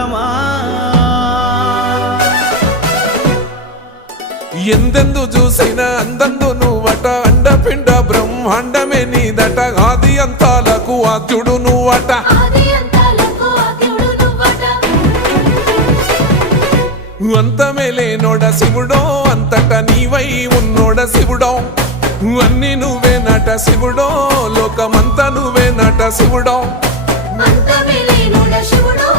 జంగమా ఎందెందు చూసిన అందందు నువ్వట అండపిండ బ్రహ్మాండమే నీదట ఆది అంతాలకు ఆద్యుడు నువ్వట అంతమే లేనోడ శివుడో అంతట నీవై ఉన్నోడ శివుడో అన్ని నువ్వే నట శివుడో లోకమంతా నువ్వే నట శివుడో అంతమే లేనోడ శివుడో